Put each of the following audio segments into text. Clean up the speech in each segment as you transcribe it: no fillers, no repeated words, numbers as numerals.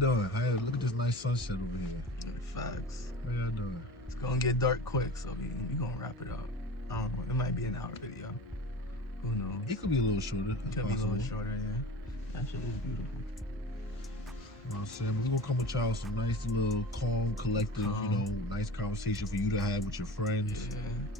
y'all doing? Look at this nice sunset over here. Facts. How y'all doing? It's gonna get dark quick, so we gonna wrap it up. I don't know. It might be an hour video. Who knows? It could be a little shorter. It could be a little shorter, yeah. That shit is beautiful. You know what I'm saying? We're gonna come with y'all some nice little calm, collective, nice conversation for you to have with your friends,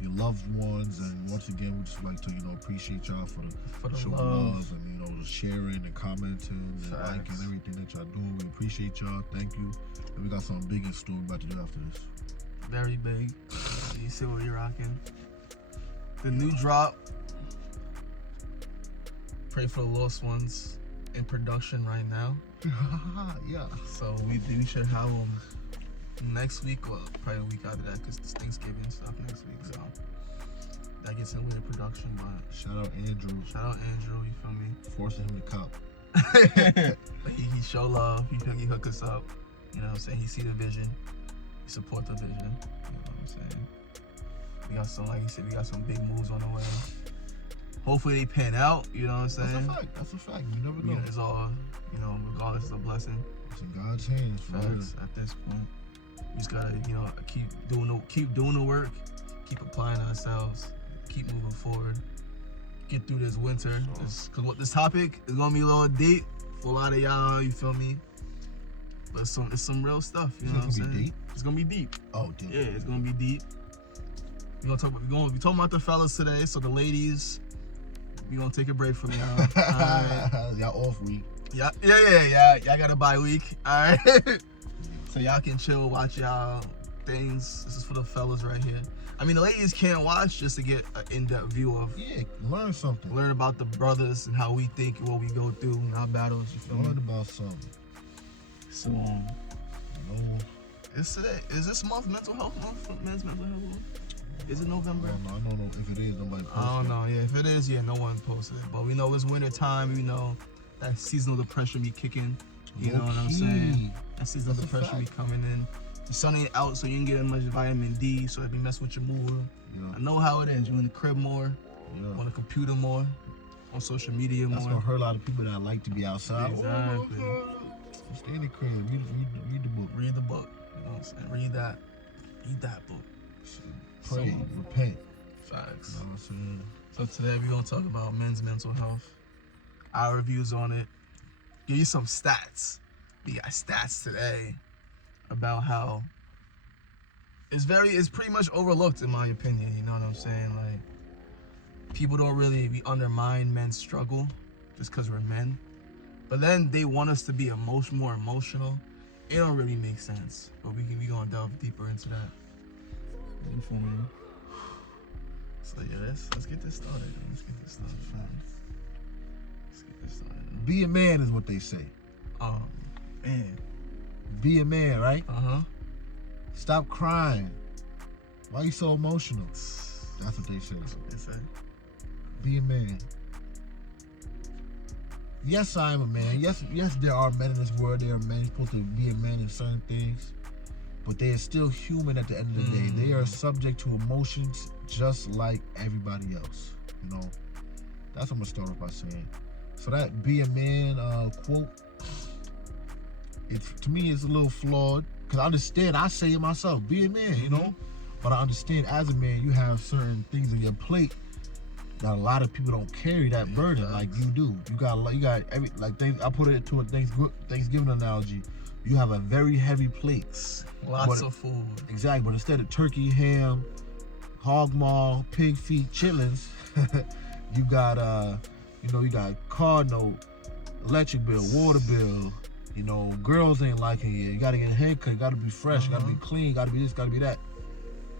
your loved ones, and once again, we just like to, appreciate y'all for the showing love and the sharing and commenting and liking everything that y'all doing. We appreciate y'all. Thank you. And we got something big in store about to do after this. Very big. You see what you're rocking? The new drop. Pray for the lost ones in production right now. Yeah. So we should have them next week, or probably the week after that, because it's Thanksgiving stuff next week. So that gets in the way of production. But shout out Andrew. You feel me? Forcing him to cop. he show love. He hook us up. You know what I'm saying? He see the vision. He support the vision. You know what I'm saying? We got some, like you said, we got some big moves on the way. Hopefully they pan out, you know what I'm saying? That's a fact. You never know. It's all, regardless, it's a blessing. It's in God's hands. Facts. At this point, we just gotta, keep doing the work, keep applying ourselves, keep moving forward, get through this winter. Cause what this topic is gonna be a little deep for a lot of y'all. You feel me? But it's some real stuff. You know what I'm saying? Deep? It's gonna be deep. Oh, deep. Yeah, it's gonna be deep. We're talking about the fellas today. So the ladies, we gonna take a break from y'all. All right. Y'all off week. Yeah. Y'all got a bye week. All right. So y'all can chill, watch y'all things. This is for the fellas right here. I mean, the ladies can't watch just to get an in-depth view of. Yeah, learn something. Learn about the brothers and how we think and what we go through and our battles. You feel me? Learn about something. So, is this month mental health month? Men's mental health month? Is it November? I don't know if it is. Nobody posted. I don't know. Yeah, if it is, no one posted it. But we know it's winter time. We know that seasonal depression be kicking. You know what I'm saying? That seasonal depression be coming in. The sun ain't out, so you ain't getting much vitamin D, so it be messing with your mood. Yeah. I know how it is. You in the crib more, on the computer more, on social media more. That's gonna hurt a lot of people that like to be outside. Exactly. Stay in the crib. Read the book. Read the book. You know what I'm saying? Read that book. Pray, repent. Facts. You know what I'm saying? So today we're gonna talk about men's mental health. Our reviews on it. Give you some stats. We got stats today about how it's pretty much overlooked in my opinion. You know what I'm saying? Like, people don't really undermine men's struggle just because we're men. But then they want us to be more emotional. It don't really make sense. But we gonna delve deeper into that. You feel me? So yeah, let's get this started. Let's get this started. Be a man is what they say. Oh, man. Be a man, right? Uh-huh. Stop crying. Why you so emotional? That's what they say. That's what they say. Be a man. Yes, I am a man. Yes, there are men in this world. There are men supposed to be a man in certain things. But they are still human at the end of the day. They are subject to emotions just like everybody else. That's what I'm going to start off by saying. So that be a man quote, to me, it's a little flawed. Because I understand, I say it myself, be a man, But I understand as a man, you have certain things on your plate that a lot of people don't carry that burden like you do. You got every, like, I put it to a Thanksgiving analogy. You have a very heavy plate. Lots of food. Exactly, but instead of turkey, ham, hog maw, pig feet, chitlins, you got you got car note, electric bill, water bill. Girls ain't liking it. You gotta get a haircut, you gotta be fresh, you gotta be clean, you gotta be this, gotta be that.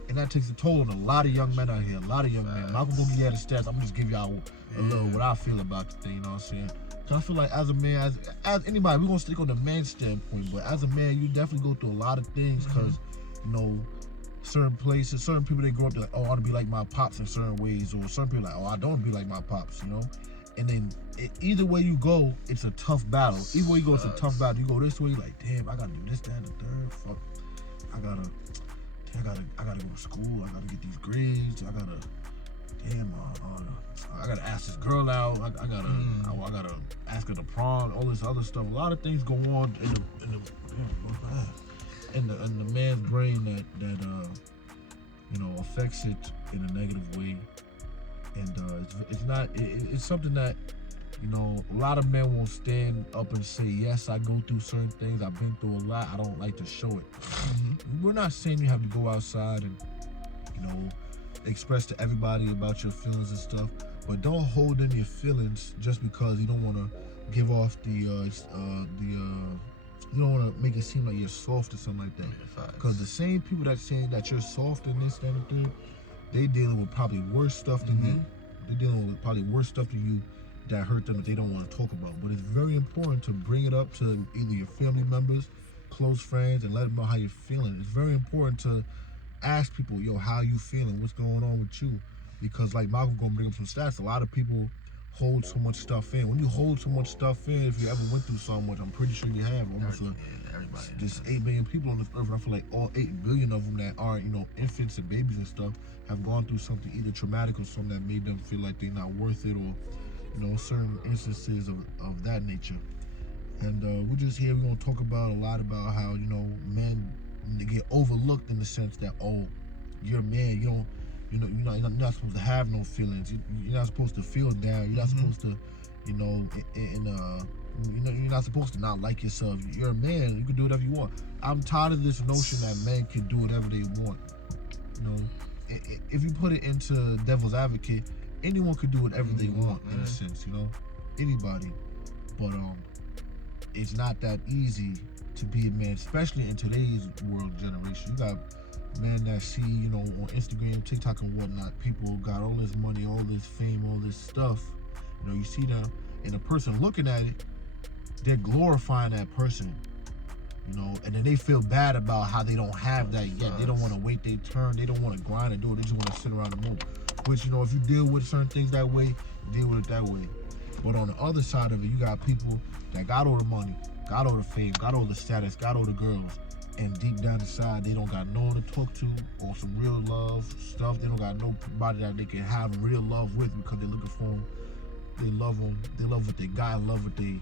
And that takes a toll on a lot of young men out here, a lot of young men. Malcolm Boogie had the stats. I'm gonna just give y'all a little what I feel about the thing, you know what I'm saying? So I feel like as a man, as anybody, we're gonna stick on the man standpoint, but as a man, you definitely go through a lot of things because, certain places, certain people, they grow up, they're like, oh, I want to be like my pops in certain ways, or some people like, oh, I don't want to be like my pops, And then either way you go, it's a tough battle. Either way you go, it's a tough battle. You go this way, you're like, damn, I gotta do this, that, and the third. Fuck, I gotta go to school. I gotta get these grades. damn, I gotta ask this girl out. I gotta ask her to prom. All this other stuff. A lot of things go on in the man's brain that affects it in a negative way, and it's something that a lot of men won't stand up and say, yes, I go through certain things. I've been through a lot. I don't like to show it. Mm-hmm. We're not saying you have to go outside and express to everybody about your feelings and stuff, but don't hold in your feelings just because you don't want to give off you don't want to make it seem like you're soft or something like that. Because the same people that saying that you're soft in this, that, and the thing, they dealing with probably worse stuff than you. They're dealing with probably worse stuff than you that hurt them that they don't want to talk about. But it's very important to bring it up to either your family members, close friends, and let them know how you're feeling. It's very important to ask people, yo, how you feeling? What's going on with you? Because like Malcolm gonna bring up some stats, a lot of people hold so much stuff in. When you hold so much stuff in, if you ever went through so much, I'm pretty sure you have. Almost just 8 billion people on this earth, and I feel like all 8 billion of them that are infants and babies and stuff have gone through something either traumatic or something that made them feel like they're not worth it, or certain instances of that nature. And we're just here, we're gonna talk about a lot about how men get overlooked in the sense that, oh, you're a man, you're not supposed to have no feelings. You're not supposed to feel down. You're not supposed to, you're not supposed to not like yourself. You're a man. You can do whatever you want. I'm tired of this notion that men can do whatever they want. If you put it into devil's advocate, anyone could do whatever they want in a sense. Anybody. But it's not that easy to be a man, especially in today's world generation. You got men that see, on Instagram, TikTok, and whatnot, people got all this money, all this fame, all this stuff. You see them, and the person looking at it, they're glorifying that person, and then they feel bad about how they don't have that yet. They don't want to wait their turn. They don't want to grind and do it. They just want to sit around and move. Which, if you deal with certain things that way, deal with it that way. But on the other side of it, you got people that got all the money, got all the fame, got all the status, got all the girls, and deep down inside, they don't got no one to talk to or some real love stuff. They don't got nobody that they can have real love with because they're looking for them. They love them. They love what they got, love what they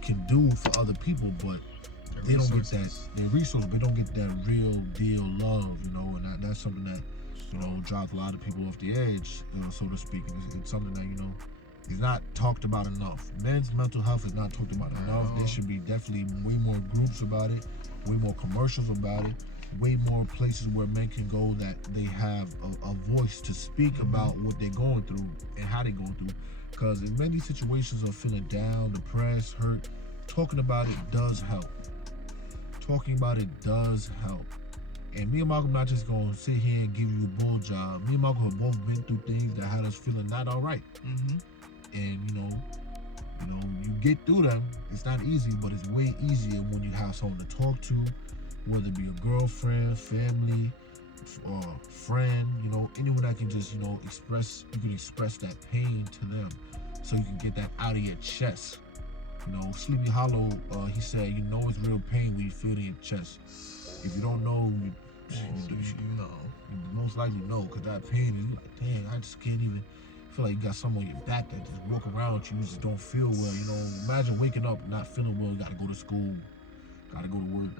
can do for other people, but they don't get that. Their resources, but they don't get that real deal love, and that's something that, drops a lot of people off the edge, so to speak. And it's something that, is not talked about enough. Men's mental health is not talked about enough. There should be definitely way more groups about it, way more commercials about it, way more places where men can go that they have a voice to speak about what they're going through and how they're going through. Because in many situations of feeling down, depressed, hurt, talking about it does help. Talking about it does help. And me and Malcolm not just gonna sit here and give you a bull job. Me and Malcolm have both been through things that had us feeling not all right. And you get through them. It's not easy, but it's way easier when you have someone to talk to, whether it be a girlfriend, family, or friend. Anyone that can just express. You can express that pain to them, so you can get that out of your chest. Sleepy Hollow, he said, it's real pain when you feel it in your chest. If you don't know, you most likely know, because that pain is like, dang, I just can't even feel like you got someone on your back that just walk around with you, you just don't feel well. Imagine waking up not feeling well, you gotta go to school, gotta go to work.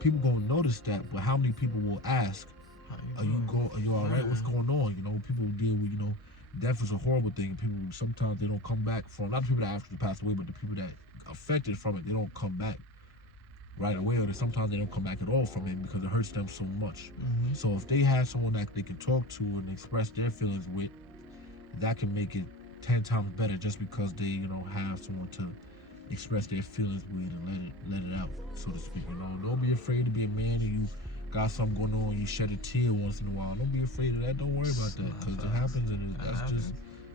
People gonna notice that, but how many people will ask, are you all right? What's going on? People deal with, death is a horrible thing. People, sometimes they don't come back from, not the people that actually passed away, but the people that affected from it, they don't come back right away, or sometimes they don't come back at all from it because it hurts them so much. So if they have someone that they can talk to and express their feelings with, that can make it 10 times better, just because they have someone to express their feelings with and let it out, so to speak. Don't be afraid to be a man and you got something going on, you shed a tear once in a while. Don't be afraid of that. Don't worry about that, because it happens, and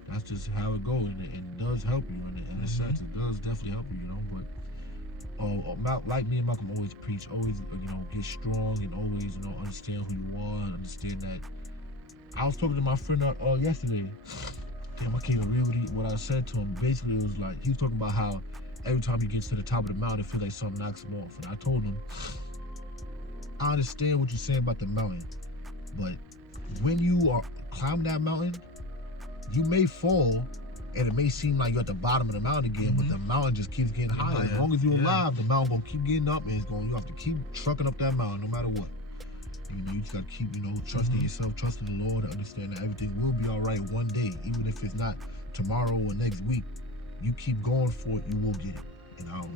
that's just how it goes, and it does help you in a sense. It does definitely help you, but like me and Malcolm always preach, always get strong, and always understand who you are, and understand that. I was talking to my friend yesterday. Damn, I can't even read what I said to him. Basically, it was like, he was talking about how every time he gets to the top of the mountain, it feels like something knocks him off. And I told him, I understand what you're saying about the mountain, but when you are climbing that mountain, You may fall, and it may seem like you're at the bottom of the mountain again, but the mountain just keeps getting higher. As long as you're alive, the mountain gonna keep getting up, and you have to keep trucking up that mountain no matter what. You just gotta keep, trusting yourself, trusting the Lord, and understand that everything will be all right one day, even if it's not tomorrow or next week. You keep going for it, you will get it. And I'll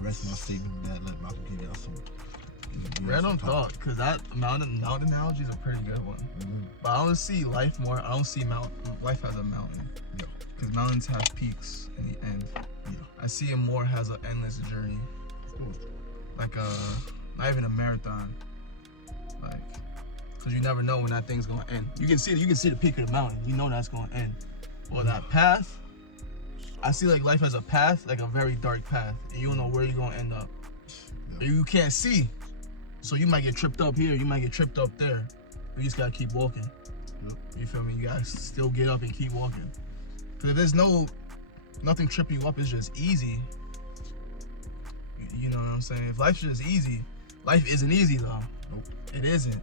rest my statement on that. Let Malcolm give y'all some. Random thought, because that mountain analogy is a pretty good one. But I don't see life more. I don't see life as a mountain. Because mountains have peaks in the end. I see it more as an endless journey. Like not even a marathon. Like, because you never know when that thing's gonna end. You can see the peak of the mountain. You know that's gonna end. Well, that path, I see like life as a path, like a very dark path, and you don't know where you're gonna end up. You can't see, so you might get tripped up here, you might get tripped up there. You just gotta keep walking. You feel me? You gotta still get up and keep walking. Because if there's nothing tripping you up, it's just easy. You know what I'm saying? If life's just easy, life isn't easy though. Nope. It isn't.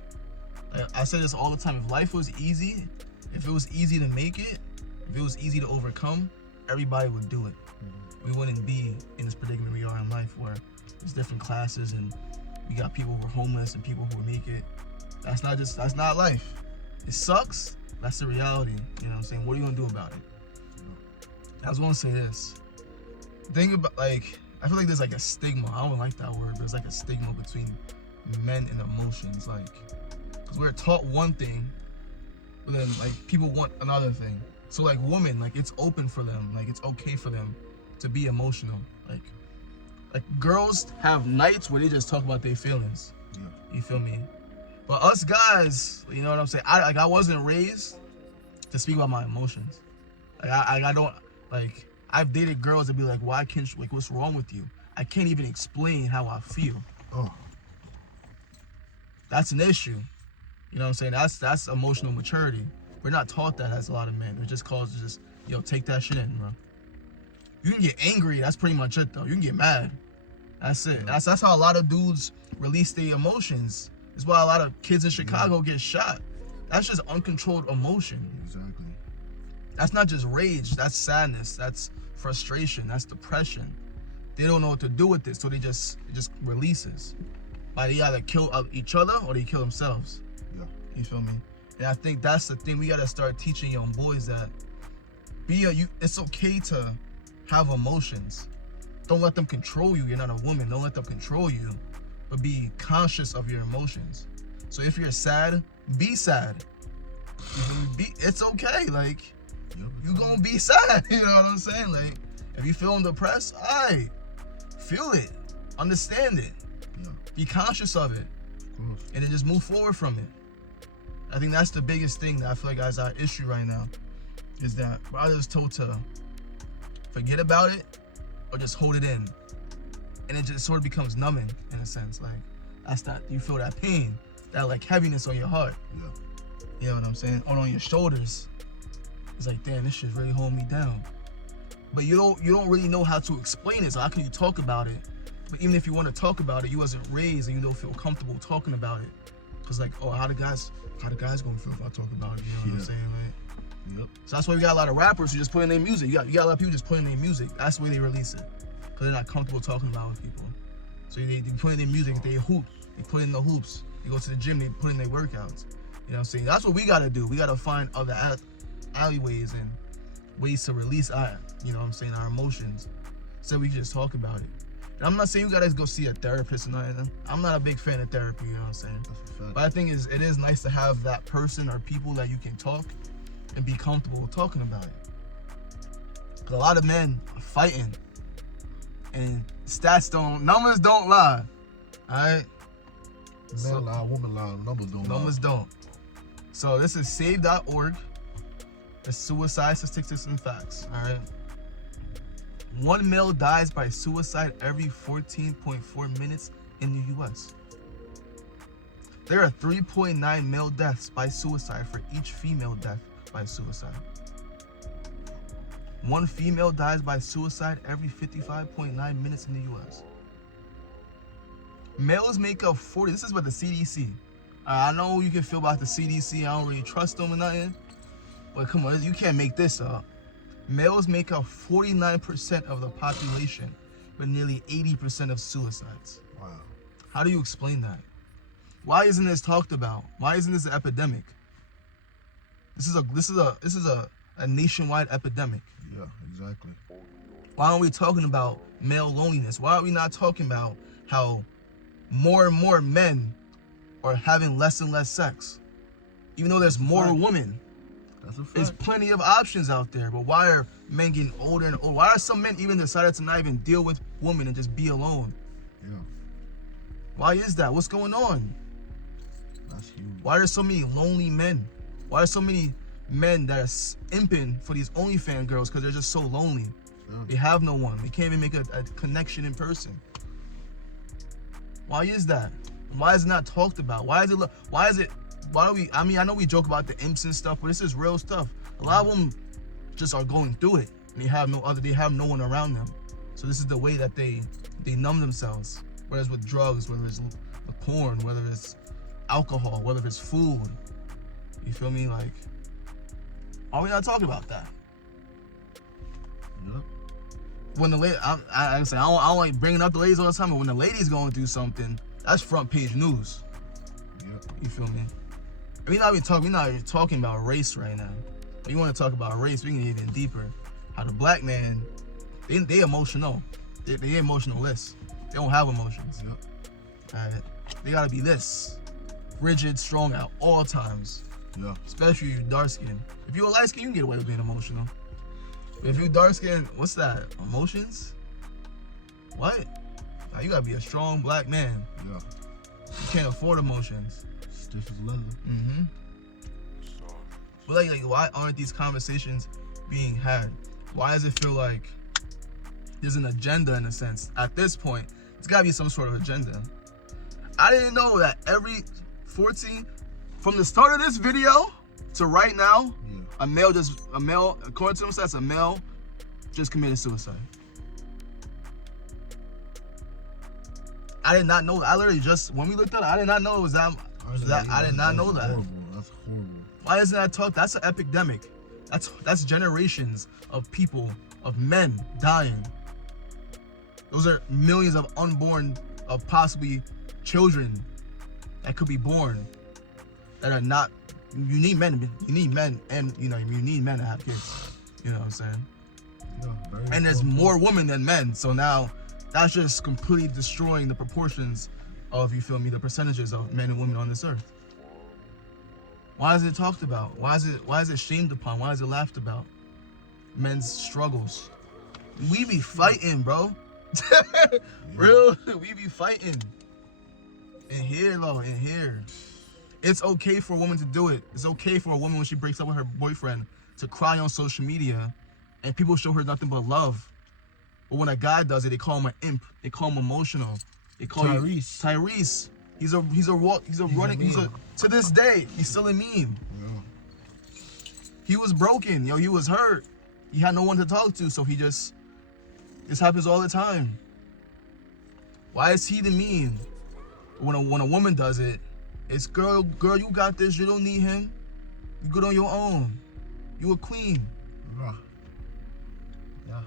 I say this all the time. If life was easy, if it was easy to make it, if it was easy to overcome, everybody would do it. We wouldn't be in this predicament we are in life, where there's different classes and we got people who are homeless and people who make it. That's not life. It sucks. That's the reality. You know what I'm saying? What are you gonna do about it? I just want to say this. Think about, like, I feel like there's like a stigma. I don't like that word, but there's like a stigma between men and emotions. Like, because we're taught one thing, but then like people want another thing. So like women, like it's open for them. Like it's okay for them to be emotional. Like girls have nights where they just talk about their feelings. You feel me? But us guys, you know what I'm saying? I wasn't raised to speak about my emotions. Like I don't, like, I've dated girls that be like, why can't you, like, what's wrong with you? I can't even explain how I feel. Oh. That's an issue. You know what I'm saying? That's emotional maturity. We're not taught that as a lot of men. We're just called to just, take that shit in, bro. You can get angry, that's pretty much it though. You can get mad. That's it. That's how a lot of dudes release their emotions. That's why a lot of kids in Chicago get shot. That's just uncontrolled emotion. Exactly. That's not just rage, that's sadness, that's frustration, that's depression. They don't know what to do with it, so it just releases. Like they either kill each other or they kill themselves. Yeah. You feel me? And I think that's the thing we gotta start teaching young boys, that it's okay to have emotions. Don't let them control you. You're not a woman. Don't let them control you, but be conscious of your emotions. So if you're sad, be sad. It's okay. Like, you gonna be sad. You know what I'm saying? Like, if you feeling depressed, alright, feel it, understand it, be conscious of it, and then just move forward from it. I think that's the biggest thing that I feel like is our issue right now, is that we're either just told to forget about it or just hold it in, and it just sort of becomes numbing in a sense. Like, that's that, you feel that pain, that like heaviness on your heart. You know what I'm saying? Or on your shoulders. It's like, damn, this shit's really holding me down. But you don't really know how to explain it. So how can you talk about it? But even if you want to talk about it, you wasn't raised and you don't feel comfortable talking about it. Cause like, oh, how the guys gonna feel if I talk about it? You know what I'm saying? Like, so that's why we got a lot of rappers who just put in their music. You got a lot of people just putting their music. That's the way they release it. Cause they're not comfortable talking about it with people. So they put in their music, they hoop, they put in the hoops. They go to the gym, they put in their workouts. You know what I'm saying? That's what we gotta do. We gotta find other alleyways and ways to release our emotions, so we can just talk about it. And I'm not saying you gotta go see a therapist or nothing. I'm not a big fan of therapy, you know what I'm saying? But I think it is nice to have that person or people that you can talk and be comfortable talking about it. Cause a lot of men are fighting, and numbers don't lie. Alright? Man lie, woman lie, numbers don't. So this is save.org. It's suicide statistics and facts. Alright. 1 male dies by suicide every 14.4 minutes in the US. There are 3.9 male deaths by suicide for each female death by suicide. 1 female dies by suicide every 55.9 minutes in the US. Males make up 40, this is what the CDC. I know you can feel about the CDC, I don't really trust them or nothing. But come on, you can't make this up. Males make up 49% of the population, but nearly 80% of suicides. Wow. How do you explain that? Why isn't this talked about? Why isn't this an epidemic? This is a nationwide epidemic. Yeah, exactly. Why aren't we talking about male loneliness? Why are we not talking about how more and more men are having less and less sex? Even though there's more women. That's a fact. There's plenty of options out there, but why are men getting older and older? Why are some men even decided to not even deal with women and just be alone? Yeah. Why is that? What's going on? That's huge. Why are there so many lonely men? Why are so many men that are imping for these OnlyFans girls because they're just so lonely? Yeah. They have no one. They can't even make a connection in person. Why is that? Why is it not talked about? Why do we, I know we joke about the imps and stuff, but this is real stuff. A lot of them just are going through it. And they have no one around them. So this is the way that they numb themselves. Whether it's with drugs, whether it's with porn, whether it's alcohol, whether it's food. You feel me? Like, why are we not talking about that? Yep. When the I don't like bringing up the ladies all the time, but when the ladies going through something, that's front page news. Yep. You feel me? We're not even talking about race right now. If you want to talk about race, we can get even deeper. How the black man, they emotional. They emotionless. They don't have emotions. Yep. Alright. They gotta be this. Rigid, strong at all times. Yeah. Especially if you're dark skinned. If you're light skinned, you can get away with being emotional. But if you're dark skinned, what's that? Emotions? What? Now you gotta be a strong black man. Yeah. You can't afford emotions. Stiff as leather. Mm-hmm. But like, why aren't these conversations being had? Why does it feel like there's an agenda in a sense? At this point, it's gotta be some sort of agenda. I didn't know that every 14, from the start of this video to right now, Yeah. a male, according to them stats, a male just committed suicide. I did not know. I literally just, when we looked at it, I did not know it was that. I did not know that. Horrible. That's horrible. Why isn't that talked? That's an epidemic. That's generations of people, of men dying. Those are millions of unborn, of possibly children that could be born that are not. You need men, and you need men to have kids. You know what I'm saying? Yeah, And there's more women than men, so now that's just completely destroying the proportions of, you feel me, the percentages of men and women on this earth. Why is it talked about? Why is it shamed upon? Why is it laughed about? Men's struggles. We be fighting, bro. Real, we be fighting. In here, though, in here. It's okay for a woman to do it. It's okay for a woman when she breaks up with her boyfriend to cry on social media and people show her nothing but love. But when a guy does it, they call him an imp. They call him emotional. They call Tyrese. Tyrese. To this day, he's still a meme. Yeah. He was broken, he was hurt. He had no one to talk to, so this happens all the time. Why is he the meme? When a woman does it, it's girl, you got this, you don't need him. You good on your own. You a queen. Yeah. Yeah.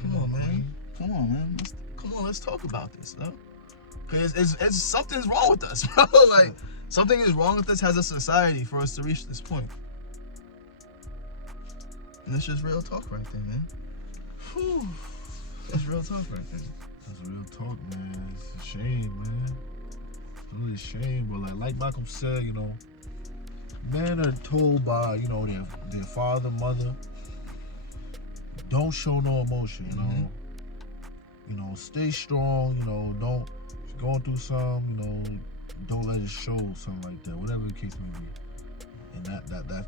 Come on, man. Let's talk about this, though. Cause it's something's wrong with us, bro. Like, something is wrong with us as a society for us to reach this point. And it's just real talk right there, man. Whew. That's real talk right there. That's real talk, man. It's a shame, man. It's really a shame, but like Malcolm said, men are told by, their father, mother, don't show no emotion, stay strong, don't, if you're going through something, don't let it show, something like that, whatever the case may be. And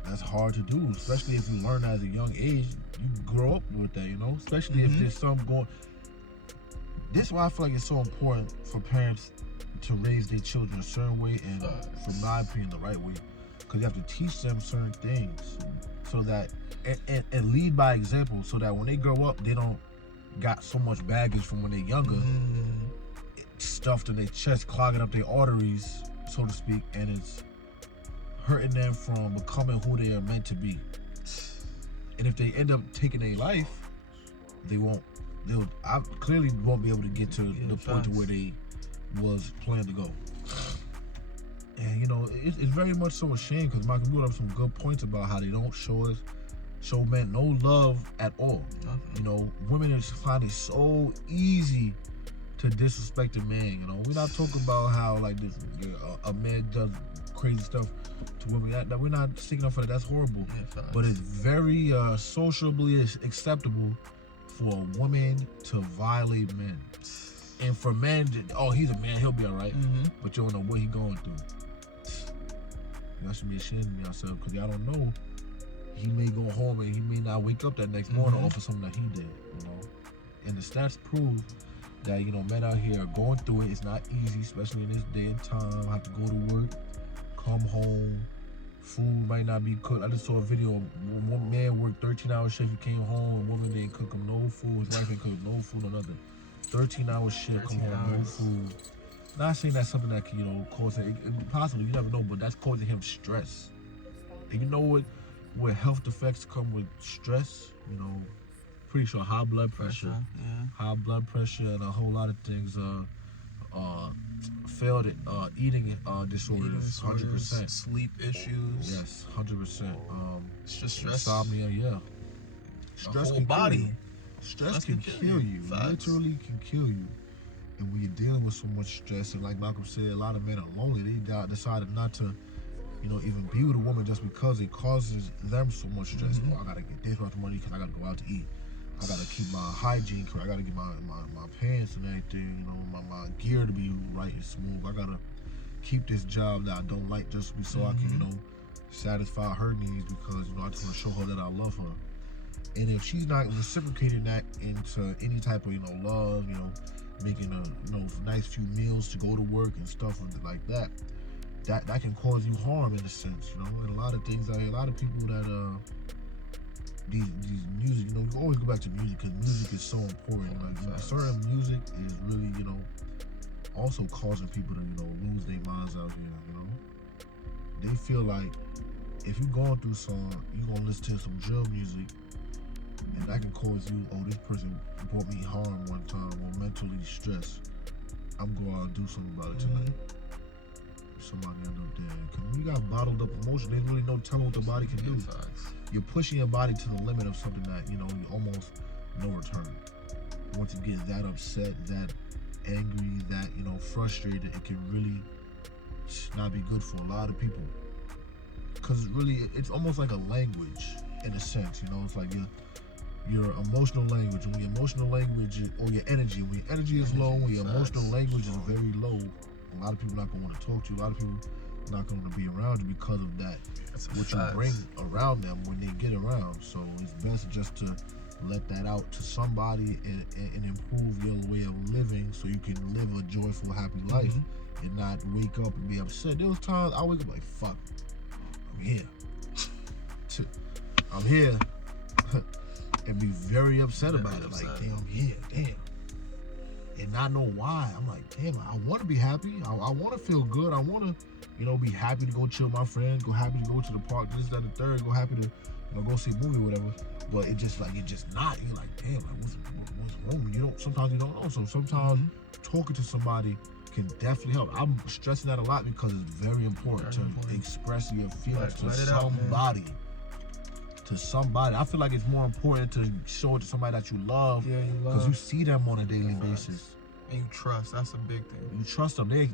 that's hard to do, especially if you learn at a young age. You grow up with that, especially if there's something going. This is why I feel like it's so important for parents to raise their children a certain way, and from my opinion, the right way, because you have to teach them certain things, so that and lead by example, so that when they grow up, they don't got so much baggage from when they're younger, stuffed in their chest, clogging up their arteries, so to speak, and it's hurting them from becoming who they are meant to be. And if they end up taking their life, I clearly won't be able to get to the point to where they was planned to go. And you know, it's very much so a shame because Michael brought up some good points about how they don't show men no love at all. You know, women just find it so easy to disrespect a man. You know, we're not talking about how like this a man does crazy stuff to women. That we're not sticking up for that. That's horrible. But it's very sociably acceptable for a woman to violate men. And for men, oh, he's a man, he'll be all right. But you don't know what he's going through. Y'all should be ashamed of yourself because y'all don't know. He may go home and he may not wake up that next morning off of something that he did, you know. And the stats prove that, you know, men out here are going through it. It's not easy, especially in this day and time. Have to go to work, come home, food might not be cooked. I just saw a video. One man worked 13-hour shift. He came home, a woman didn't cook him no food. His wife didn't cook no food or nothing. 13-hour shift, come home, no food. Not saying that's something that can, you know, cause it possibly, you never know, but that's causing him stress. And you know what health defects come with stress? You know, pretty sure high blood pressure, and a whole lot of things. Failed eating disorders, 100%. Sleep issues. Yes, 100%. It's just stress. Insomnia, yeah. Stress can body. Kill you. Stress can kill you. Literally can kill you. And when you're dealing with so much stress, and like Malcolm said, a lot of men are lonely. They decided not to, you know, even be with a woman just because it causes them so much stress. Oh, I gotta get this much money because I gotta go out to eat. I gotta keep my hygiene correct. I gotta get my pants and everything, you know, my gear to be right and smooth. I gotta keep this job that I don't like just so I can, you know, satisfy her needs because, you know, I just wanna show her that I love her. And if she's not reciprocating that into any type of, you know, love, you know, making nice few meals to go to work and stuff like that, that can cause you harm in a sense, you know. And a lot of things out here, a lot of people that these music, you know, you always go back to music because music is so important. Like certain music is really, you know, also causing people to, you know, lose their minds out here, you know. They feel like if you're going through something, you're gonna listen to some drill music and that can cause you, oh, this person brought me harm one time or mentally stressed. I'm going to do something about it tonight. Somebody end up dead. Because when you got bottled up emotion, there's really no telling what the body can do. You're pushing your body to the limit of something that, you know, you almost no return. Once you get that upset, that angry, that, you know, frustrated, it can really not be good for a lot of people. Because it's almost like a language in a sense, you know. It's like your emotional language. When your emotional language or your energy, when your energy is low, when your emotional language is very low, a lot of people not gonna want to talk to you. A lot of people not gonna be around you because of that. What you bring around them when they get around. So it's best just to let that out to somebody and improve your way of living so you can live a joyful, happy life and not wake up and be upset. There was times I wake up like, fuck, I'm here. I'm here. And be very upset about it. Like, damn, I'm here, damn. And not know why. I'm like, damn, I want to be happy. I want to feel good. I want to, you know, be happy to go chill with my friends, go happy to go to the park, this, that, and the third, go happy to, you know, go see a movie or whatever. But it just not. You're like, damn, like, what's wrong? Sometimes you don't know. So sometimes talking to somebody can definitely help. I'm stressing that a lot because it's very important to express your feelings to somebody. To somebody. I feel like it's more important to show it to somebody that you love. Yeah, you love. Because you see them on a daily basis. And you trust. That's a big thing. You trust them. They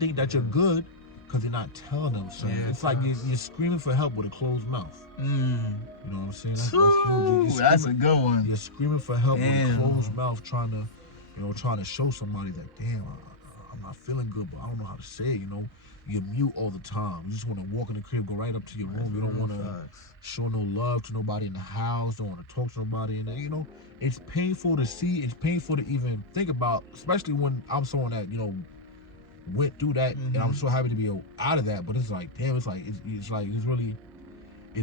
think that you're good because you're not telling them something. It's like you're screaming for help with a closed mouth. You know what I'm saying? That's a good one. You're screaming for help with a closed mouth, trying to show somebody that, damn, I'm not feeling good, but I don't know how to say it, you know? You're mute all the time. You just want to walk in the crib, go right up to your room. You don't want to show no love to nobody in the house. Don't want to talk to nobody. And you know, it's painful to see. It's painful to even think about, especially when I'm someone that, you know, went through that, and I'm so happy to be out of that. But it's like, damn, it's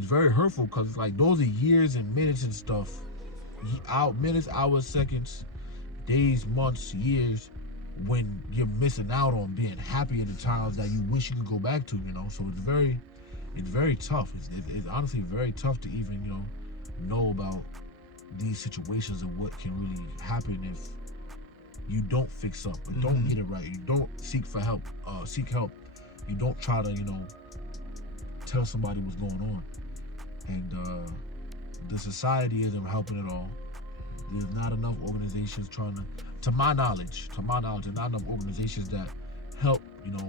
very hurtful because it's like those are years and minutes and stuff, minutes, hours, seconds, days, months, years, when you're missing out on being happy at the times that you wish you could go back to, you know. So it's very it's very tough. It's honestly very tough to even know about these situations and what can really happen if you don't fix up, or don't get it right. You don't seek help. You don't try to tell somebody what's going on, and the society isn't helping at all. There's not enough organizations trying to my knowledge, there's not enough organizations that help,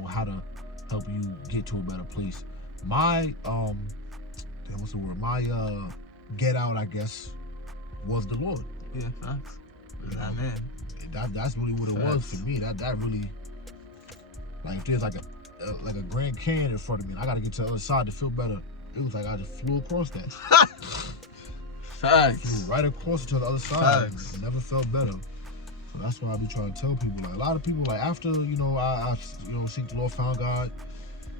how to help you get to a better place. My what's the word? My get out, I guess, was the Lord. Yeah, facts. Amen. That's really what it was for me. That really, like, if there's like a Grand Canyon in front of me and I gotta get to the other side to feel better, it was like I just flew across that. Facts. Flew right across to the other side. Facts. Never felt better. So that's why I be trying to tell people. Like, a lot of people, like, after I seek the Lord, found God,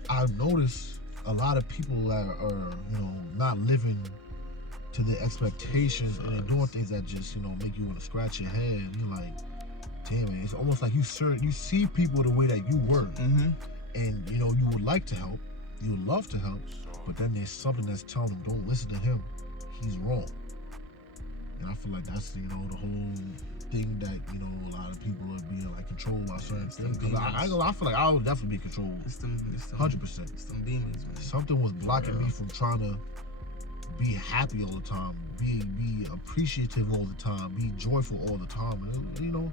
I've noticed a lot of people that are not living to their expectations, and they're doing things that just make you want to scratch your head. And you're like, damn it, it's almost like you see people the way that you were, and you would like to help, you would love to help, but then there's something that's telling them, don't listen to him, he's wrong. And I feel like that's the whole thing that a lot of people are being like controlled by certain things. Because I feel like I would definitely be controlled. It's them 100%. It's them demons, man. Something was blocking me from trying to be happy all the time, be appreciative all the time, be joyful all the time. And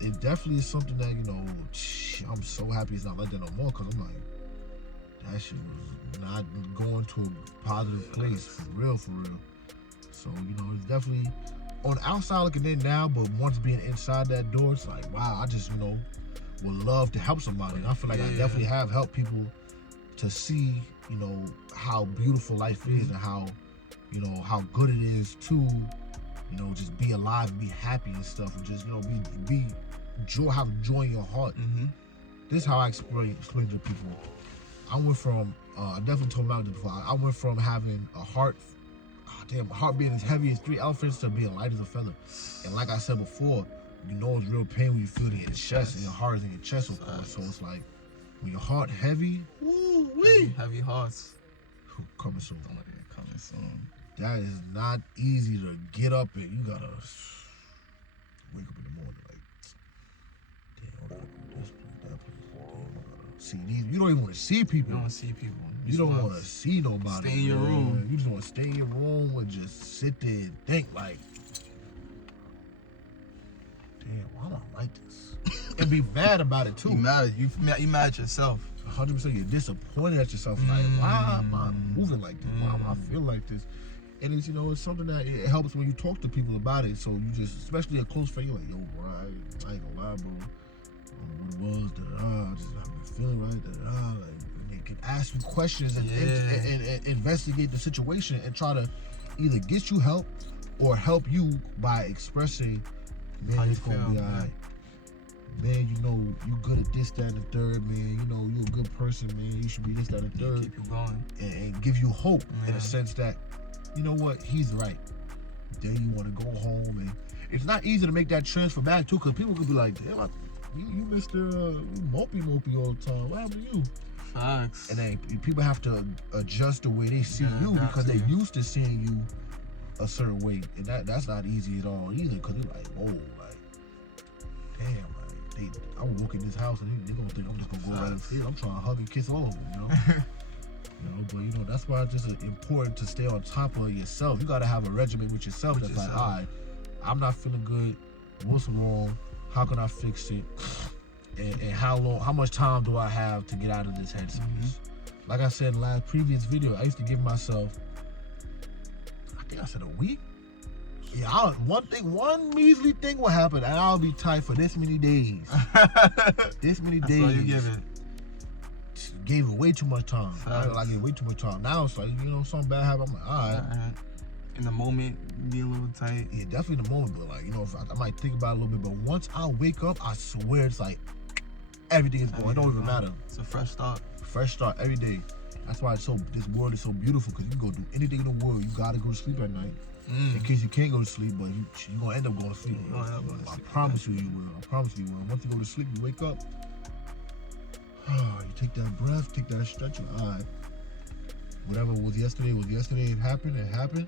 it definitely is something that I'm so happy it's not like that no more. Because I'm like, that shit was not going to a positive place for real. So it's definitely on the outside looking in now, but once being inside that door, it's like, wow, I just would love to help somebody. And I feel like I definitely have helped people to see how beautiful life is, and how how good it is to just be alive and be happy and stuff, and just have joy in your heart. This is how I explain to people. I went from I definitely told Malcolm before, I went from having a heart being as heavy as 3 elephants to being light as a feather. And like I said before, it's real pain when you feel it in your chest, and your heart is in your chest, of course. So it's like, when your heart heavy, heavy hearts. Coming soon. Coming soon. That is not easy to get up and you gotta wake up in the morning like, damn, I gotta do this place, that place. Damn, I gotta see these. You don't even want to see people. You don't want to see people. You don't want to see nobody. Stay in your room. You just want to stay in your room and just sit there and think like, damn, why don't I like this? And be mad about it too. You mad at yourself. 100%. You're disappointed at yourself. Like, why am I moving like this? Why am I feeling like this? And it's it's something that it helps when you talk to people about it. So you just, especially a close friend, you're like, yo, bro, I ain't gonna lie, bro. What it was, I've been feeling right, like, and they can ask you questions and investigate the situation and try to either get you help or help you by expressing, man, it's gonna be alright. Man, you good at this, that, and the third, man. You're a good person, man. You should be this, that, and the third. Keep you going. And give you hope in a sense that, you know what, he's right. Then you want to go home, and it's not easy to make that transfer back too, because people could be like, damn, you Mr. Mopey all the time. What happened to you? Facts. And then people have to adjust the way they see you, because they're used to seeing you a certain way, and that's not easy at all either, because they're like, whoa, like, damn. I'm walking this house and they're gonna think I'm just gonna go right upstairs. I'm trying to hug and kiss all of them, But that's why it's just important to stay on top of yourself. You gotta have a regimen with yourself that's like, all right, I'm not feeling good. What's wrong? How can I fix it? And how much time do I have to get out of this headspace? Like I said in the previous video, I used to give myself, I think I said a week. Yeah, one measly thing will happen, and I'll be tight for this many days. This many days. That's all you give it. Gave it way too much time. I gave way too much time. Now it's like, something bad happened. I'm like, all right. In the moment, be a little tight. Yeah, definitely in the moment, but like, if I might think about it a little bit. But once I wake up, I swear it's like everything is going. It don't even matter. It's a fresh start. Fresh start every day. That's why this world is so beautiful, because you can go do anything in the world. You gotta go to sleep at night. In case you can't go to sleep, but you're going to end up going to sleep. I promise you will. I promise you will. Once you go to sleep, you wake up. You take that breath, take that stretch. All right. Whatever was yesterday. It happened.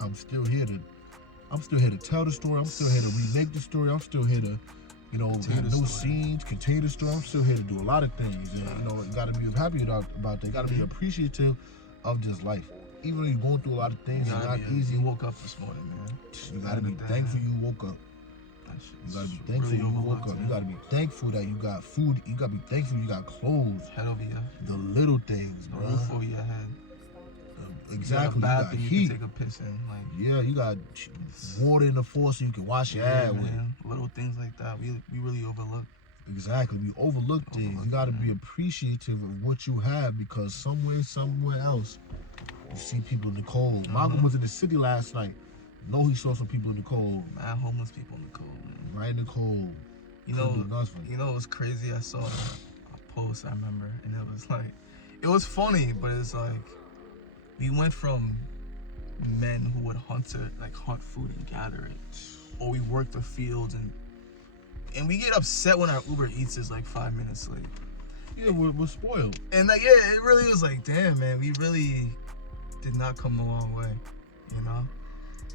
I'm still here to tell the story. I'm still here to remake the story. I'm still here to, have new scenes, continue the story. I'm still here to do a lot of things. And, you got to be happy about that. You got to be appreciative of just life. Even though you're going through a lot of things, it's not easy. You woke up this morning, man. You got to be thankful you woke up. You got to be thankful you woke up. You got to be thankful that you got food. You got to be thankful you got clothes. Head over your. The little things, bro. Roof over your head. Exactly. You got heat. You can take a piss in. Yeah, you got water in the force so you can wash your ass with. Little things like that. We really overlook. Exactly. We overlook things. You got to be appreciative of what you have because somewhere else, you see people in the cold. Malcolm was in the city last night. Know he saw some people in the cold. Mad homeless people in the cold, man. Right in the cold. You know it was crazy? I saw a post, I remember, and it was funny, but it's like, we went from men who would hunt food and gather it, or we work the fields, and we get upset when our Uber Eats is like 5 minutes late. Yeah, we're spoiled. And it really was like, damn, man, we really did not come a long way,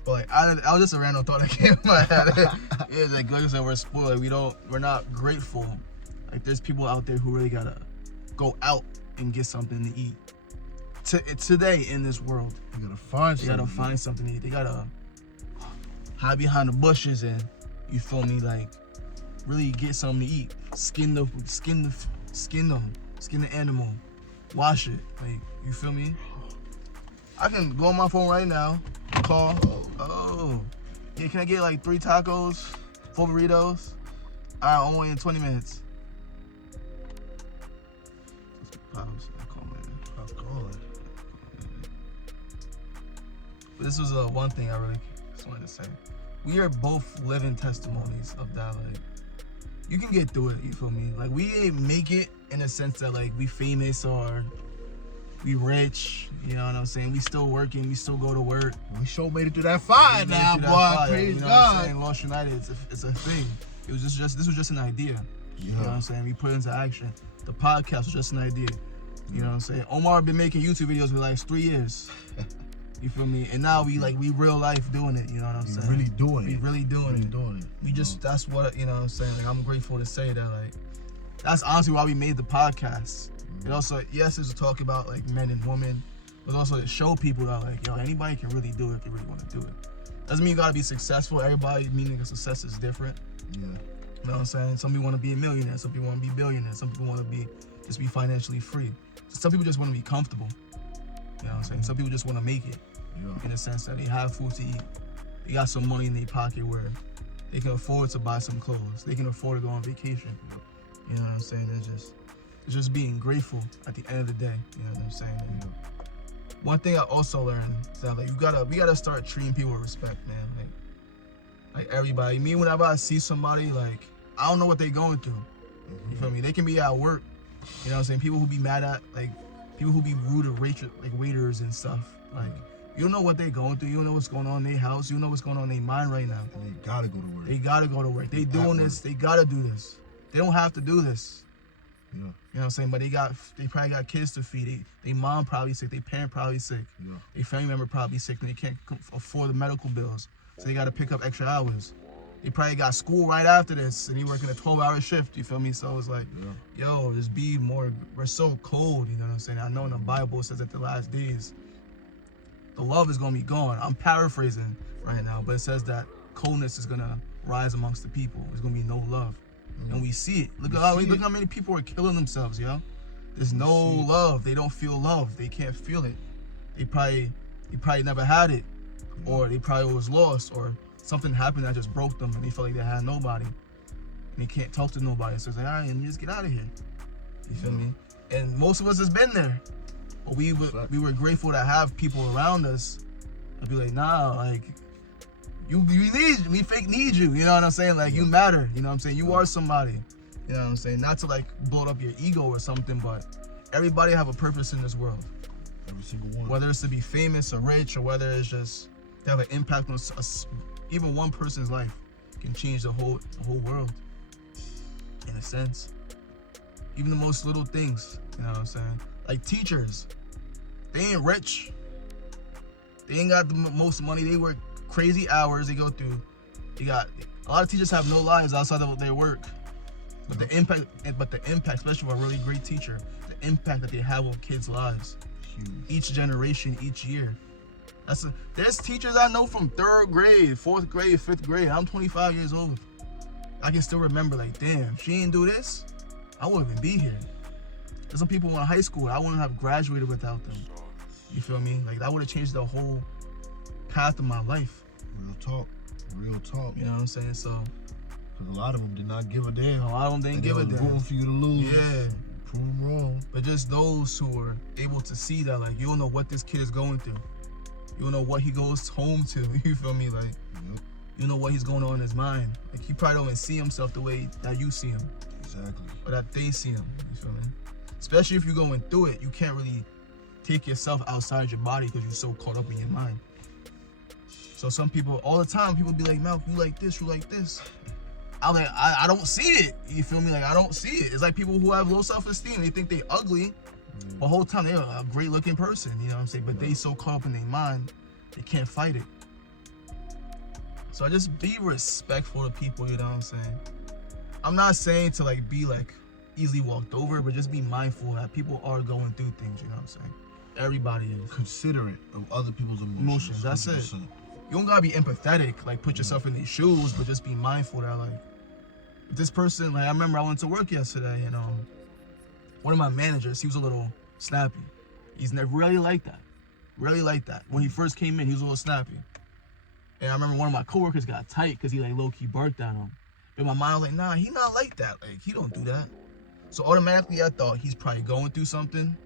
But I was just a random thought that came in my head. Yeah, like I said, we're spoiled. We're not grateful. Like there's people out there who really gotta go out and get something to eat. Today in this world, you gotta find something to eat. They gotta hide behind the bushes and really get something to eat. Skin the animal, wash it. You feel me? I can go on my phone right now, call. Oh, yeah. Can I get 3 tacos, 4 burritos? All right, I'm waiting 20 minutes. This was one thing I really just wanted to say. We are both living testimonies of that. You can get through it. You feel me? We ain't make it in a sense that we famous or we rich. You know what I'm saying? We still working. We still go to work. We sure made it through that fire now, boy. Praise God. What I'm saying? Lost United, it's a thing. This was just an idea. You know what I'm saying? We put it into action. The podcast was just an idea. You know what I'm saying? Omar been making YouTube videos for 3 years. You feel me? And now we real life doing it. You know what I'm saying? Really doing it. Really doing it. We just that's what you know what I'm saying. I'm grateful to say that that's honestly why we made the podcast. It also it's to talk about men and women, but also to show people that anybody can really do it if they really want to do it. Doesn't mean you gotta be successful. Everybody meaning success is different. Yeah. You know what I'm saying? Some people want to be a millionaire. Some people want to be billionaires. Some people want to just be financially free. Some people just want to be comfortable. You know what I'm saying? Some people just want to make it in the sense that they have food to eat. They got some money in their pocket where they can afford to buy some clothes. They can afford to go on vacation. You know what I'm saying? It's just being grateful at the end of the day. You know what I'm saying? And one thing I also learned is that we gotta start treating people with respect, man. Like everybody. Me, whenever I see somebody, I don't know what they're going through. You feel me? They can be at work. You know what I'm saying? People who be mad at people who be rude to waiters and stuff. You don't know what they're going through. You don't know what's going on in their house. You don't know what's going on in their mind right now. And they gotta go to work. They doing this. They gotta do this. They don't have to do this. Yeah. You know what I'm saying? But they probably got kids to feed. They mom probably sick. Their parent probably sick. Yeah. Their family member probably sick and they can't afford the medical bills. So they gotta pick up extra hours. They probably got school right after this and he working a 12-hour shift. You feel me? So it's yo, just be more. We're so cold. You know what I'm saying? I know in the Bible it says at the last days, the love is gonna be gone. I'm paraphrasing right now, but it says that coldness is gonna rise amongst the people. There's gonna be no love, and we see it. Look how many people are killing themselves, yo. There's no love. They don't feel love. They can't feel it. They probably never had it, or they probably was lost, or something happened that just broke them, and they felt like they had nobody, and they can't talk to nobody. So it's all right, and just get out of here. You feel me? And most of us has been there. But we were grateful to have people around us and be nah, you need me, fake need you. You know what I'm saying? You matter. You know what I'm saying? You are somebody. You know what I'm saying? Not to blow up your ego or something, but everybody have a purpose in this world. Every single one. Whether it's to be famous or rich, or whether it's just to have an impact on even one person's life can change the whole world. In a sense, even the most little things. You know what I'm saying? Teachers. They ain't rich. They ain't got the most money. They work crazy hours. They go through. A lot of teachers have no lives outside of their work. But the impact, especially with a really great teacher, the impact that they have on kids' lives, Huge. each generation, each year. There's teachers I know from 3rd grade, 4th grade, 5th grade. I'm 25 years old. I can still remember, like, damn, if she didn't do this, I wouldn't even be here. There's some people in high school, I wouldn't have graduated without them. You feel me? Like, that would have changed the whole path of my life. Real talk. Real talk. You know what I'm saying? So, Because a lot of them did not give a damn. a lot of them didn't give a They were damn. rooting for you to lose. Yeah. Prove them wrong. But just those who are able to see that, like, you don't know what this kid is going through. You don't know what he goes home to. You feel me? Like, Yep. you know what he's going on in his mind. Like, he probably don't even see himself the way that you see him, Exactly. or that they see him. You feel me? Especially if you're going through it, you can't really take yourself outside your body because you're so caught up in your mind. So some people, all the time, people be like, Malk, you like this, you like this. I'm like, I don't see it. You feel me? Like, I don't see it. It's like people who have low self-esteem. They think they ugly. The whole time they're a great looking person, you know what I'm saying? But they so caught up in their mind, they can't fight it. So I just be respectful to people, you know what I'm saying? I'm not saying to like be like easily walked over, but just be mindful that people are going through things, you know what I'm saying? Everybody is. Considerate of other people's Emotions, that's it. 100%. You don't gotta be empathetic, like put yourself in these shoes, but just be mindful that like this person, like I remember I went to work yesterday and one of my managers, he was a little snappy. He's never really like that. Really like that. When he first came in, he was a little snappy. And I remember one of my coworkers got tight because he like low-key barked at him. But in my mind, I was like, nah, he not like that. Like, he don't do that. So automatically I thought he's probably going through something.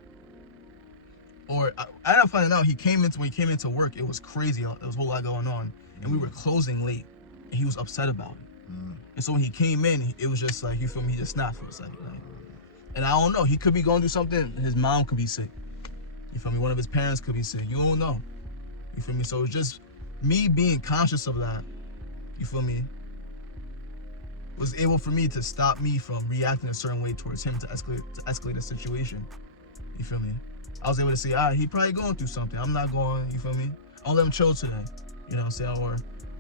Or I ended up finding out when he came into work, it was crazy. There was a whole lot going on. And we were closing late. And he was upset about it. And so when he came in, it was just like, you feel me, he just snapped. It was like, and I don't know, he could be going through something. His mom could be sick. You feel me? One of his parents could be sick. You don't know. You feel me? So it's just me being conscious of that, you feel me, was able for me to stop me from reacting a certain way towards him to escalate the situation. You feel me? I was able to say, he probably going through something. I'm not going, you feel me? I'll let him chill today. You know what I'm saying? Or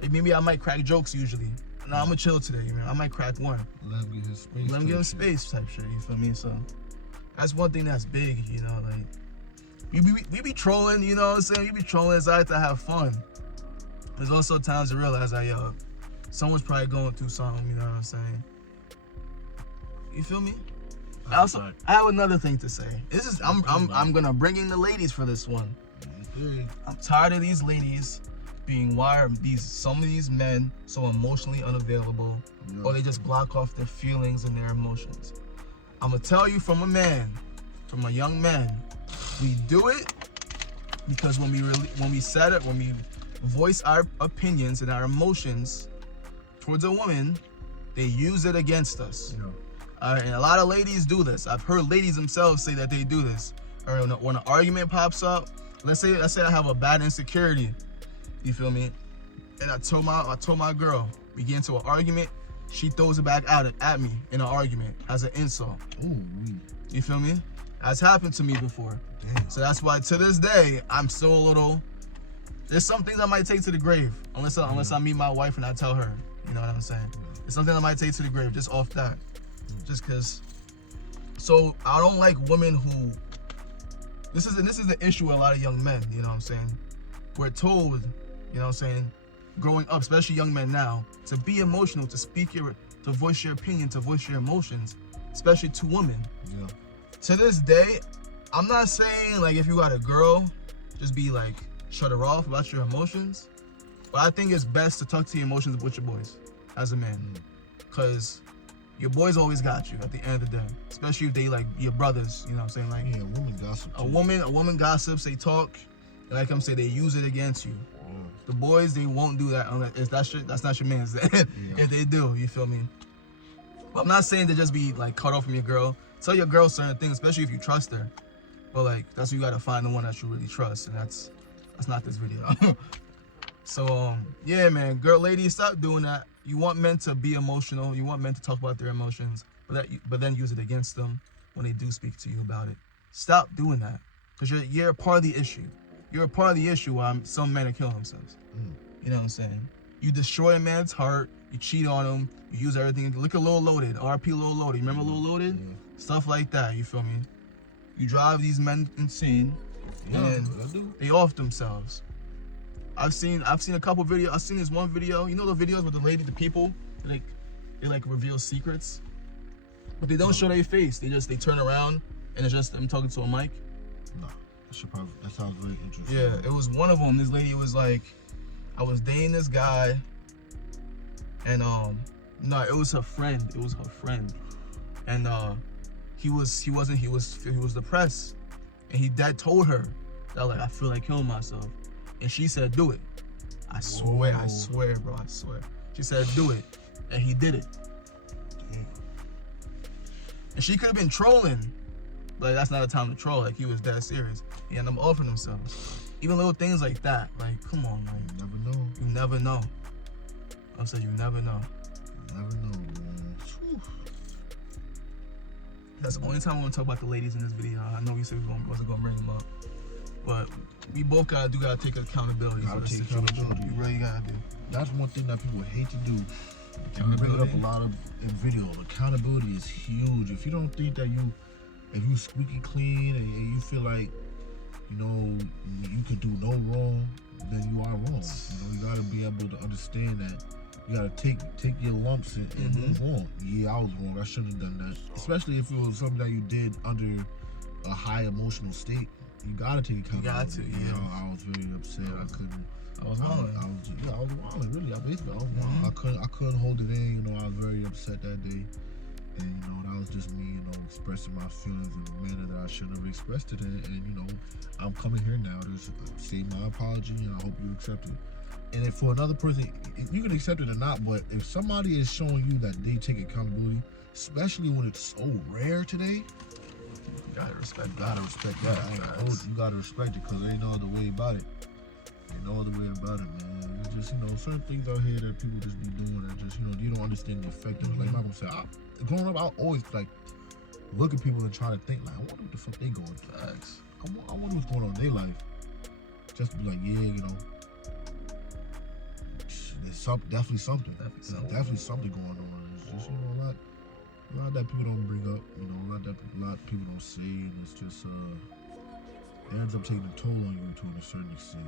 maybe I might crack jokes usually. No, I'm gonna chill today, you know. I might crack one. Let him get his space. Let him get him space type shit, you feel me? So that's one thing that's big, you know, like we be trolling, you know what I'm saying? We be trolling inside to have fun. There's also times to realize that someone's probably going through something, you know what I'm saying? You feel me? I have another thing to say. I'm gonna bring in the ladies for this one. I'm tired of these ladies being some of these men so emotionally unavailable, or they just block off their feelings and their emotions. I'm gonna tell you from a young man, we do it because when we voice our opinions and our emotions towards a woman, they use it against us. And a lot of ladies do this. I've heard ladies themselves say that they do this. Or when an argument pops up, let's say I have a bad insecurity, you feel me? And I told my girl, we get into an argument, she throws it back at me in an argument as an insult. Ooh. You feel me? That's happened to me before. Damn. So that's why to this day, I'm still a little, there's some things I might take to the grave, unless I meet my wife and I tell her, you know what I'm saying? It's something I might take to the grave, just off that. Just cause, so I don't like women who, this is the issue with a lot of young men, you know what I'm saying? We're told, you know what I'm saying, growing up, especially young men now, to be emotional, to voice your opinion, to voice your emotions, especially to women. Yeah. To this day, I'm not saying like if you got a girl, just be like, shut her off about your emotions. But I think it's best to talk to your emotions with your boys as a man. Cause your boys always got you at the end of the day. Especially if they like your brothers, you know what I'm saying? Like Yeah, women gossip too. a woman gossips, they talk, and like I'm saying, they use it against you. The boys, they won't do that unless that's not your man's. If they do, you feel me? But I'm not saying to just be like cut off from your girl. Tell your girl certain things, especially if you trust her. But like that's where you gotta find the one that you really trust, and that's not this video. So yeah, man, ladies, stop doing that. You want men to be emotional. You want men to talk about their emotions, but then use it against them when they do speak to you about it. Stop doing that, because you're a part of the issue. You're a part of the issue why some men are killing themselves. You know what I'm saying? You destroy a man's heart. You cheat on him. You use everything. Look at Lil Loaded. RP Lil Loaded. Remember Lil Loaded? Yeah. Stuff like that. You feel me? You drive these men insane. Yeah, and I do. they off themselves. I've seen a couple videos. I've seen this one video. You know the videos with the people, they reveal secrets, but they don't show their face. They turn around and it's just them talking to a mic. No, that sounds very interesting. Yeah, it was one of them. This lady was like, I was dating this guy, and no, it was her friend. It was her friend, and he was depressed, and dad told her that like I feel like killing myself, and she said do it. I swear, bro, I swear. She said do it, and he did it. Damn. And she could have been trolling, but that's not the time to troll. Like he was dead serious. He ended up offering himself. Even little things like that. Like, come on, man. You never know. You never know. I said you never know. You never know, man. Whew. That's the only time I want to talk about the ladies in this video. I know we said we wasn't gonna bring them up, but we both gotta take accountability. Gotta for the take situation. accountability. You really gotta do. That's one thing that people hate to do. We bring it up a lot of in video. Accountability is huge. If you don't think that if you squeaky clean and you feel like, you know, you could do no wrong, then you are wrong. You know, you gotta be able to understand that. You gotta take your lumps and move on. Yeah, I was wrong. I shouldn't have done that. Especially if it was something that you did under a high emotional state. You gotta take accountability. You got to, yeah. You know, I was very upset. I couldn't. I was wrong. I was wilding, really. I basically, I was wilding. I couldn't hold it in. You know, I was very upset that day, and you know, that was just me, you know, expressing my feelings in a manner that I shouldn't have expressed it in. And you know, I'm coming here now to say my apology, and I hope you accept it. And if for another person, you can accept it or not, but if somebody is showing you that they take accountability, especially when it's so rare today, You gotta respect that. You gotta respect it, because ain't no other way about it. Ain't no other way about it, man. It's just, you know, certain things out here that people just be doing that just, you know, you don't understand the effect of it. Like Malcolm said, growing up, I always like look at people and try to think like, I wonder what the fuck they going through. I wonder what's going on in their life. Just to be like, yeah, you know, there's definitely something. Definitely something going on. It's just, you know, a lot that people don't bring up. You know, a lot that people don't say, and it's just it ends up taking a toll on you to a certain extent.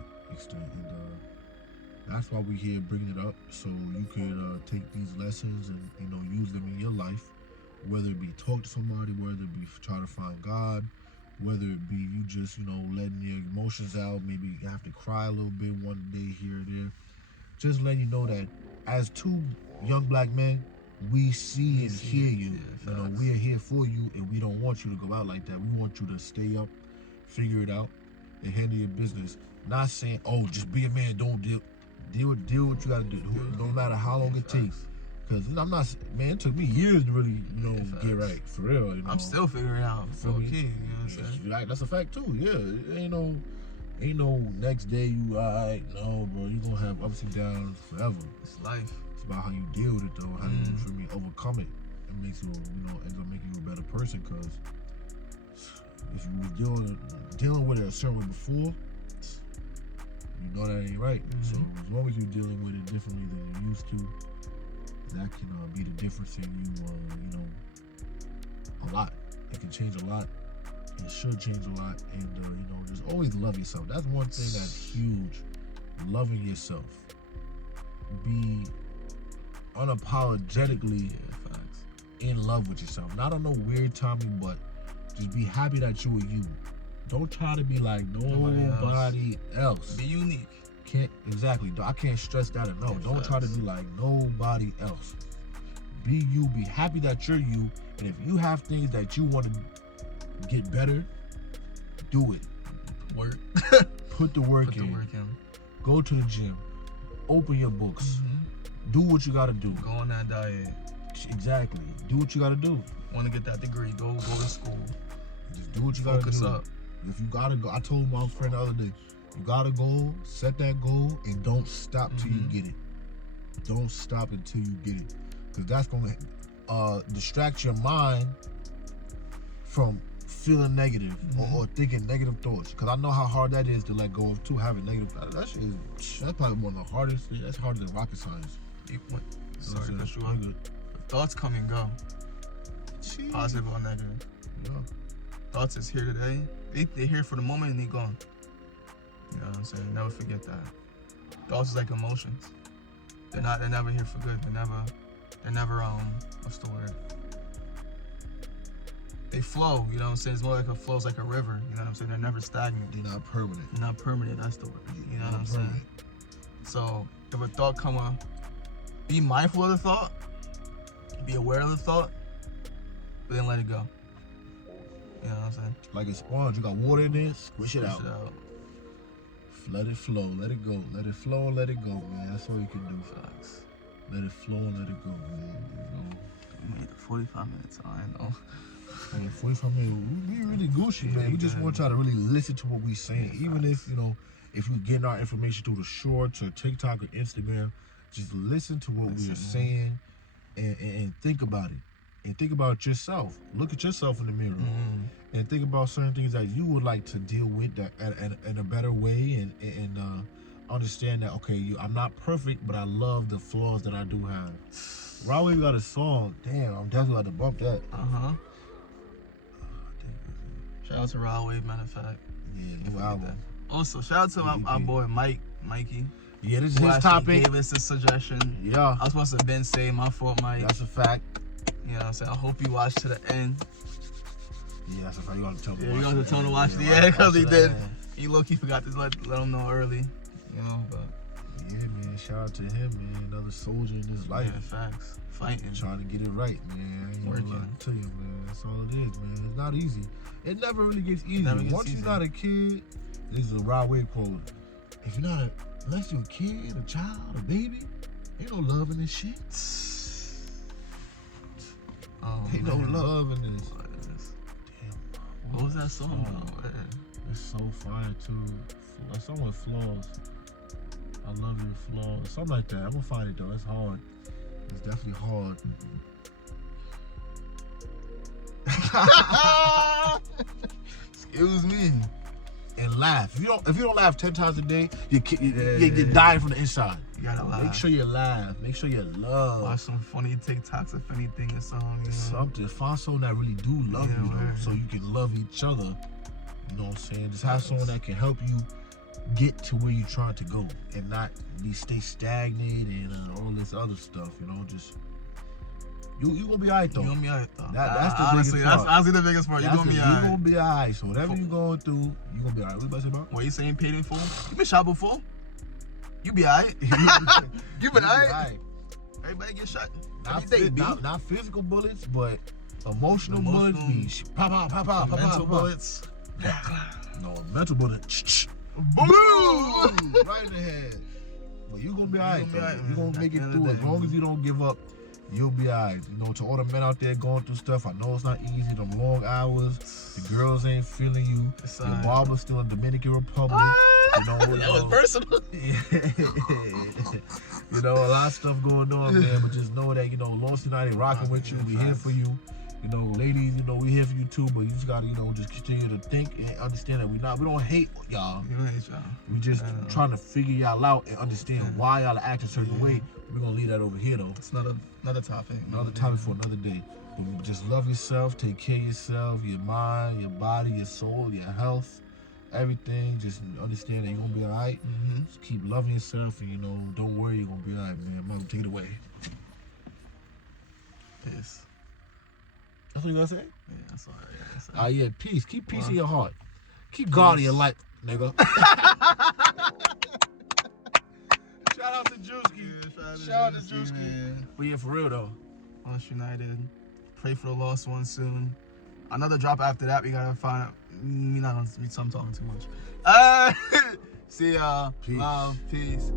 And that's why we're here bringing it up, so you could take these lessons and, you know, use them in your life, whether it be talk to somebody, whether it be try to find God, whether it be you just, you know, letting your emotions out. Maybe you have to cry a little bit one day here or there. Just letting you know that as two young black men, we see and hear you. You know, we are here for you, and we don't want you to go out like that. We want you to stay up, figure it out, and handle your business. Not saying, oh, just be a man, don't deal what you gotta do. No matter how long it takes. Because I'm not, man, it took me years to really, you know, get right. For real, you know. I'm still figuring out. You know what I'm saying? Right, that's a fact too, yeah. It ain't no next day you alright. No, bro, you gonna have ups and downs forever. It's life. It's about how you deal with it though, how you for me overcome it. It makes you, you know, ends up making you a better person, because if you was dealing with it a certain way before, you know that ain't right. So as long as you're dealing with it differently than you used to, that can be the difference in you, you know, a lot. It can change a lot. It should change a lot. And, you know, just always love yourself. That's one thing that's huge. Loving yourself. Be unapologetically in love with yourself. Not on no weird timing, but just be happy that you are you. Don't try to be like nobody else. Be unique. I can't stress that enough. Don't try to be like nobody else. Be you. Be happy that you're you. And if you have things that you want to get better, do it. Work. Put the work in. Go to the gym. Open your books. Do what you gotta do. Go on that diet. Exactly. Do what you gotta do. Want to get that degree? Go to school. Just do what you gotta do. Focus up. If you gotta go, I told my friend the other day, you gotta go, set that goal, and don't stop till you get it. Don't stop until you get it, because that's gonna distract your mind from feeling negative or thinking negative thoughts. Because I know how hard that is to let go of too, having negative. That's probably one of the hardest things. That's harder than rocket science. Sorry to cut you off. Thoughts come and go. Jeez. Positive or negative. Yeah. Thoughts is here today. They're here for the moment and they gone. You know what I'm saying? Never forget that. Thoughts is like emotions. They're never here for good. They're never what's the word? They flow, you know what I'm saying? It's more like a flow's like a river, you know what I'm saying? They're never stagnant. They're not permanent. They're not permanent, that's the word. You know what I'm Permanent. saying? So if a thought come up, be mindful of the thought, be aware of the thought, but then let it go. You know what I'm saying? Like a sponge, you got water in there, squish it out. Push it out. Let it flow, let it go. Let it flow and let it go, man. That's all you can do. Facts. Let it flow and let it go, man. We made it 45 minutes, I know. Man, 45 minutes, we really Gucci, man. We just want y'all to really listen to what we saying. Even if, if you're getting our information through the shorts or TikTok or Instagram, just listen to what we are saying and think about it. And think about yourself. Look at yourself in the mirror. And think about certain things that you would like to deal with that in a better way and understand that, okay, I'm not perfect, but I love the flaws that I do have. Raw Wave got a song. Damn, I'm definitely about to bump that. Shout out to Raw Wave, matter of fact. Yeah, new album. Also, shout out to my boy Mikey. Yeah, this is who his actually topic. Gave us a suggestion. Yeah. I was supposed to have been saying my fault, Mike. That's a fact. You know what I'm saying? I hope you watched to the end. Yeah, that's a fact. You got to tell me. Yeah, you got to tell him to watch the end because he did. He low-key forgot to let him know early. You know, but. Yeah, man. Shout out to him, man. Another soldier in his life. Yeah, facts. Fighting. Trying to get it right, man. I ain't gonna lie to you, man. That's all it is, man. It's not easy. It never really gets easy. Once you're not a kid, this is a Raw Wave quote. If you're not unless you're a kid, a child, a baby, ain't no love in this shit. Ain't no love in this. Damn. What was that song though? It's so fire too. Like something with flaws. I love your flaws. Something like that. I'm gonna find it though. It's hard. It's definitely hard. Excuse me. And laugh. If you don't laugh 10 times a day, you're dying from the inside. You gotta laugh. Make sure you laugh. Make sure you love. Watch some funny TikToks if anything or something. Something. Find someone that really do love you though, so you can love each other. You know what I'm saying? Just have someone that can help you get to where you're trying to go and not stay stagnant and all this other stuff. You know, just you gonna be alright though. You gonna be alright though. That's the honestly, biggest part. That's honestly the biggest part. You gonna be alright. You gonna be alright. So whatever you going through, you gonna be alright. What you about to say about? What you saying? Paid in full? You been shot before? You be alright. You been alright. Everybody get shot. Not physical bullets, but emotional bullets. Pop out, pop out, pop out. Mental bullets. No, mental bullet. Boom! Right in the head. But you gonna be alright. You gonna make it through. As long as you don't give up, you'll be alright. You know, to all the men out there going through stuff, I know it's not easy. Them long hours, the girls ain't feeling you. Your barber's still in Dominican Republic. You know, that was personal. You know, a lot of stuff going on, man. But just know that, Lost United rocking with you. We here for you. You know, ladies, we here for you too. But you just gotta, just continue to think and understand that we don't hate y'all. We don't hate y'all. We just trying to figure y'all out and understand why y'all act a certain way. We're gonna leave that over here though. It's another topic. Another topic for another day. But just love yourself, take care of yourself, your mind, your body, your soul, your health, everything. Just understand that you're gonna be alright. Just keep loving yourself and don't worry, you're gonna be alright, man. Mother, take it away. Peace. That's what you gonna say? Yeah, that's alright. Yeah, peace. Keep peace in your heart. Keep God in your life, nigga. Shout out to Drewski. Shout out to Drewski. But yeah, for real though. Lost United. Pray for the lost one soon. Another drop after that. We gotta find out. Me not gonna be talking too much. See y'all. Peace. Love. Peace.